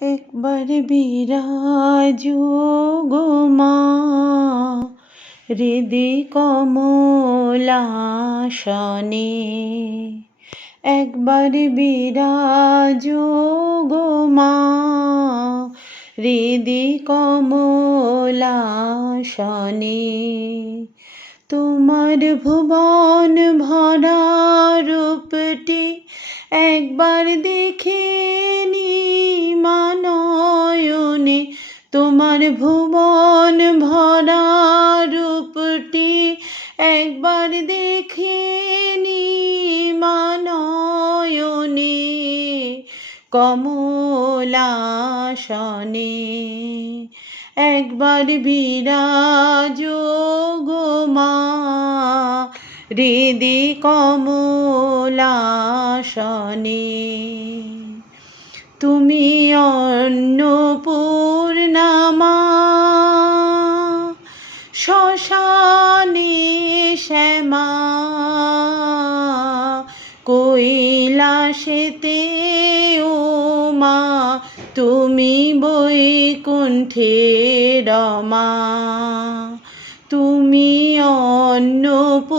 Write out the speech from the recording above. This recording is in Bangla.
একবার বিরাজো গো মা হৃদি কমলাসনে। একবার বিরাজো গো মা হৃদি কমলাসনে। তোমার ভুবন ভরা রূপটি একবার দেখে নি নয়নে। তোমার ভুবন ভরা রূপটি একবার দেখে নি নয়নে। কমলাসনে একবার বিরাজো গো মা হৃদি কমলাসনে। তুমি অন্নপূর্ণা মা শ্মশানে শ্যামা, কৈলাসেতে ও মা তুমি বৈকুণ্ঠে রমা। তুমি অন্নপূর্ণা